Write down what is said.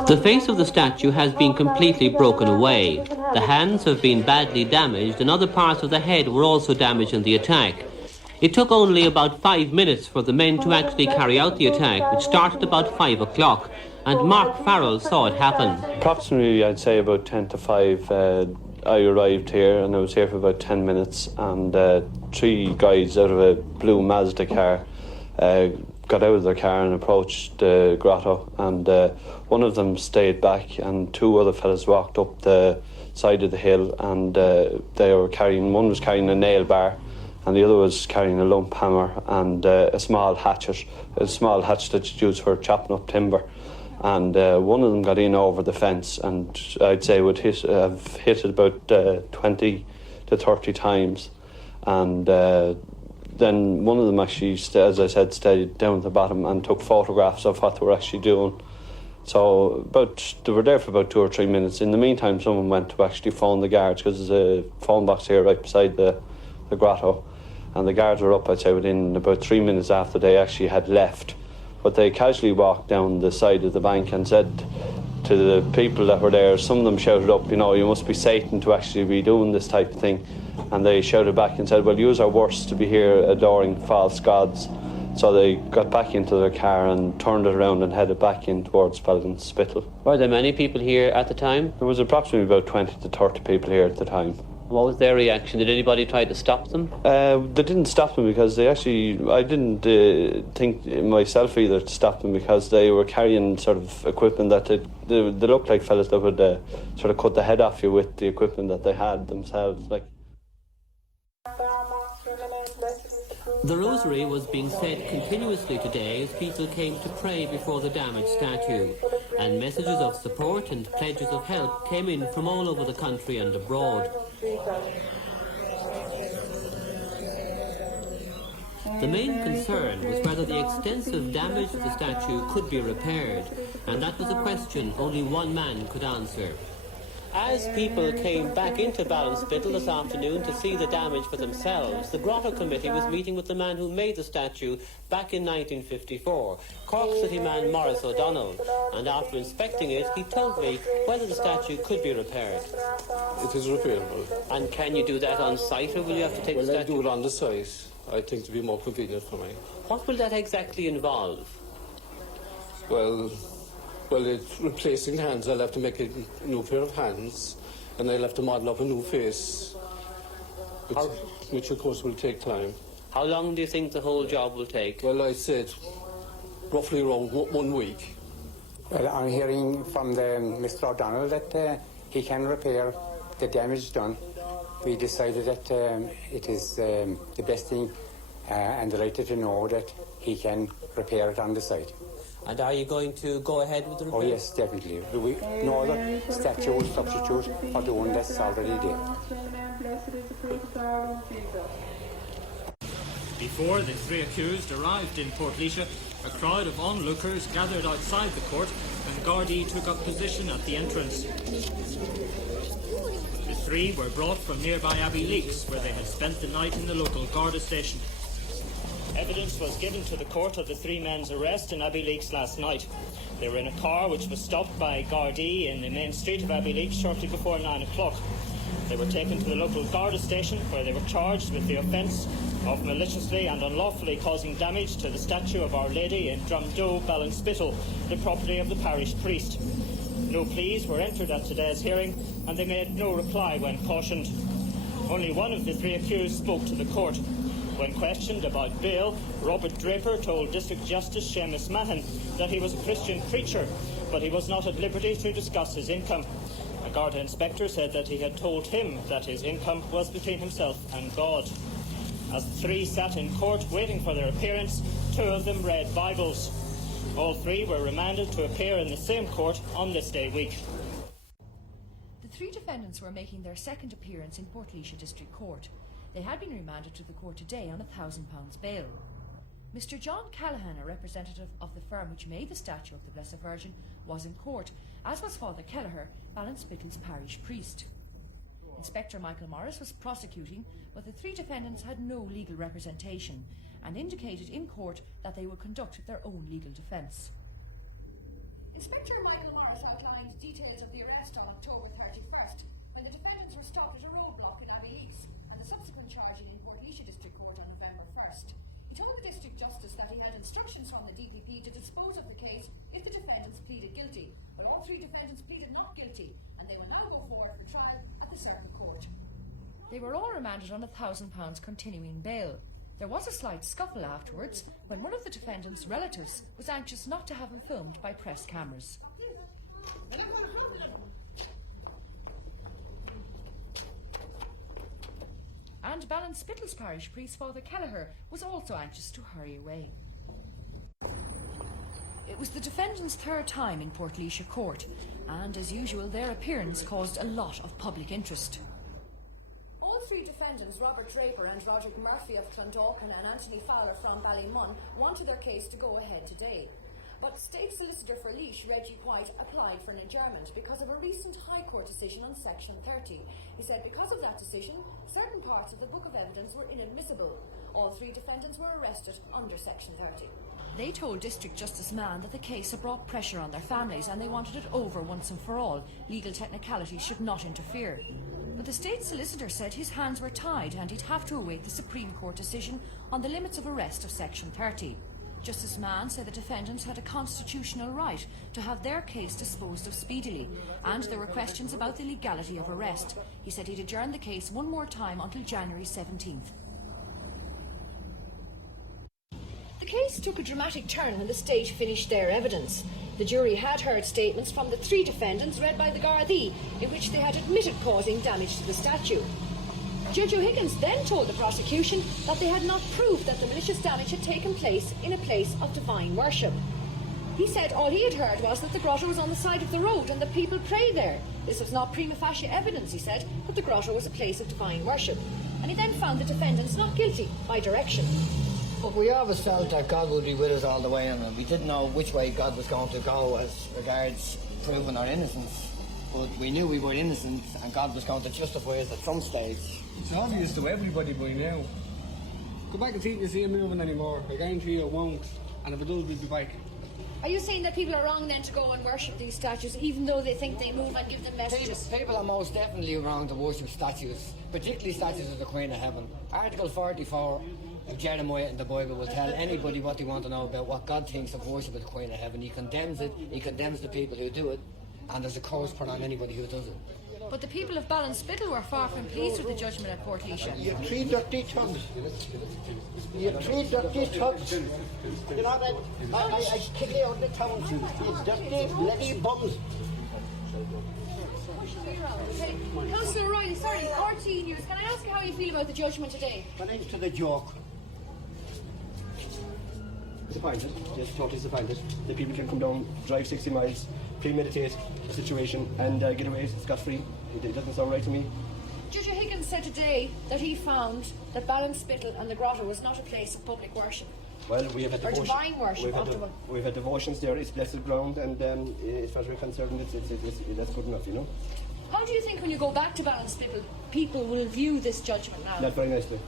The face of the statue has been completely broken away. The hands have been badly damaged and other parts of the head were also damaged in the attack. It took only about 5 minutes for the men to actually carry out the attack, which started about 5 o'clock, and Mark Farrell saw it happen. Approximately, I'd say about 10 to 5, I arrived here and I was here for about 10 minutes, and 3 guys out of a blue Mazda car got out of their car and approached the grotto, and one of them stayed back and 2 other fellas walked up the side of the hill, and one was carrying a nail bar and the other was carrying a lump hammer and a small hatchet that's used for chopping up timber. And one of them got in over the fence, and I'd say would have hit it about 20 to 30 times. And then one of them actually, as I said, stayed down at the bottom and took photographs of what they were actually doing. So they were there for about 2 or 3 minutes. In the meantime, someone went to actually phone the guards, because there's a phone box here right beside the grotto. And the guards were up, I'd say, within about 3 minutes after they actually had left. But they casually walked down the side of the bank and said to the people that were there, some of them shouted up, you must be Satan to actually be doing this type of thing. And they shouted back and said, well, yous are worse to be here adoring false gods. So they got back into their car and turned it around and headed back in towards Ballinspittle. Were there many people here at the time? There was approximately about 20 to 30 people here at the time. What was their reaction? Did anybody try to stop them? They didn't stop them because I didn't think myself either to stop them, because they were carrying sort of equipment that they looked like fellas that would sort of cut the head off you with the equipment that they had themselves. The rosary was being said continuously today as people came to pray before the damaged statue, and messages of support and pledges of help came in from all over the country and abroad. The main concern was whether the extensive damage of the statue could be repaired, and that was a question only one man could answer. As people came back into Ballinspittle this afternoon to see the damage for themselves, the Grotto Committee was meeting with the man who made the statue back in 1954, Cork City man Maurice O'Donnell, and after inspecting it, he told me whether the statue could be repaired. It is repairable. And can you do that on site, or will you have to take the statue? Well, I do it on the site. I think to be more convenient for me. What will that exactly involve? Well, it's replacing hands. I'll have to make a new pair of hands, and I'll have to model up a new face, which of course will take time. How long do you think the whole job will take? Well, I said roughly around 1 week. Well, I'm hearing from Mr. O'Donnell that he can repair the damage done. We decided that it is the best thing and delighted to know that he can repair it on the site. And are you going to go ahead with the repair? Oh yes, definitely. No other statue will substitute for the one that's already there. Before the 3 accused arrived in Portlaoise, a crowd of onlookers gathered outside the court and Gardaí took up position at the entrance. The 3 were brought from nearby Abbeyleix, where they had spent the night in the local Garda station. Evidence was given to the court of the 3 men's arrest in Abbeyleix last night. They were in a car which was stopped by Gardaí in the main street of Abbeyleix shortly before 9 o'clock. They were taken to the local Garda station, where they were charged with the offence of maliciously and unlawfully causing damage to the statue of Our Lady in Drumdoe, Ballinspittle, the property of the parish priest. No pleas were entered at today's hearing, and they made no reply when cautioned. Only one of the 3 accused spoke to the court. When questioned about bail, Robert Draper told District Justice Seamus Mahon that he was a Christian preacher, but he was not at liberty to discuss his income. A Garda inspector said that he had told him that his income was between himself and God. As the 3 sat in court waiting for their appearance, 2 of them read Bibles. All 3 were remanded to appear in the same court on this day week. The 3 defendants were making their second appearance in Portlaoise District Court. They had been remanded to the court today on £1,000 bail. Mr. John Callaghan, a representative of the firm which made the statue of the Blessed Virgin, was in court, as was Father Kelleher, Ballinspittle's parish priest. Inspector Michael Morris was prosecuting, but the 3 defendants had no legal representation and indicated in court that they would conduct their own legal defence. Inspector Michael Morris, stopped at a roadblock in Abbeyleix and the subsequent charging in Portlaoise District Court on November 1st. He told the District Justice that he had instructions from the DPP to dispose of the case if the defendants pleaded guilty, but all three defendants pleaded not guilty, and they will now go forward for trial at the Circuit Court. They were all remanded on £1,000 continuing bail. There was a slight scuffle afterwards when one of the defendants' relatives was anxious not to have him filmed by press cameras. And Ballinspittle's parish priest, Father Kelleher, was also anxious to hurry away. It was the defendants' third time in Portlaoise Court, and as usual their appearance caused a lot of public interest. All three defendants, Robert Draper and Roderick Murphy of Clondalkin and Anthony Fowler from Ballymun, wanted their case to go ahead today. But State Solicitor for Laois, Reggie White, applied for an adjournment because of a recent High Court decision on Section 30. He said because of that decision, certain parts of the Book of Evidence were inadmissible. All three defendants were arrested under Section 30. They told District Justice Mann that the case had brought pressure on their families and they wanted it over once and for all. Legal technicalities should not interfere. But the State Solicitor said his hands were tied and he'd have to await the Supreme Court decision on the limits of arrest of Section 30. Justice Mann said the defendants had a constitutional right to have their case disposed of speedily, and there were questions about the legality of arrest. He said he'd adjourn the case one more time until January 17th. The case took a dramatic turn when the state finished their evidence. The jury had heard statements from the three defendants read by the Gardaí, in which they had admitted causing damage to the statue. Judge O'Higgins then told the prosecution that they had not proved that the malicious damage had taken place in a place of divine worship. He said all he had heard was that the grotto was on the side of the road and that people prayed there. This was not prima facie evidence, he said, that the grotto was a place of divine worship. And he then found the defendants not guilty by direction. But we always felt that God would be with us all the way, and we didn't know which way God was going to go as regards proving our innocence. But we knew we were innocent and God was going to justify us at some stage. It's obvious to everybody by now. Go back and see if you see him moving anymore. I guarantee you it won't. And if it does, we'll be back. Are you saying that people are wrong then to go and worship these statues even though they think they move and give them messages? People are most definitely wrong to worship statues, particularly statues of the Queen of Heaven. Article 44 of Jeremiah in the Bible will tell anybody what they want to know about what God thinks of worship of the Queen of Heaven. He condemns it, he condemns the people who do it, and there's a curse put on anybody who does it. But the people of Ballinspittle were far from pleased with the judgment at Portlaoise. You three dirty thugs. You three dirty thugs. You know that? I kick you out of the town. You dirty bloody bums. Councillor O'Reilly, sorry, RT News. Can I ask you how you feel about the judgment today? But into the joke. Disappointed, yes, totally disappointed. The people can come down, drive 60 miles, premeditate a situation and get away scot-free. It doesn't sound right to me. Judge O'Higgins said today that he found that Ballinspittle and the grotto was not a place of public worship. Well, we have had devotion. Divine worship. We've had devotions there. It's blessed ground, and as far as we're concerned, that's good enough, you know. How do you think when you go back to Ballinspittle, people will view this judgment now? Not very nicely.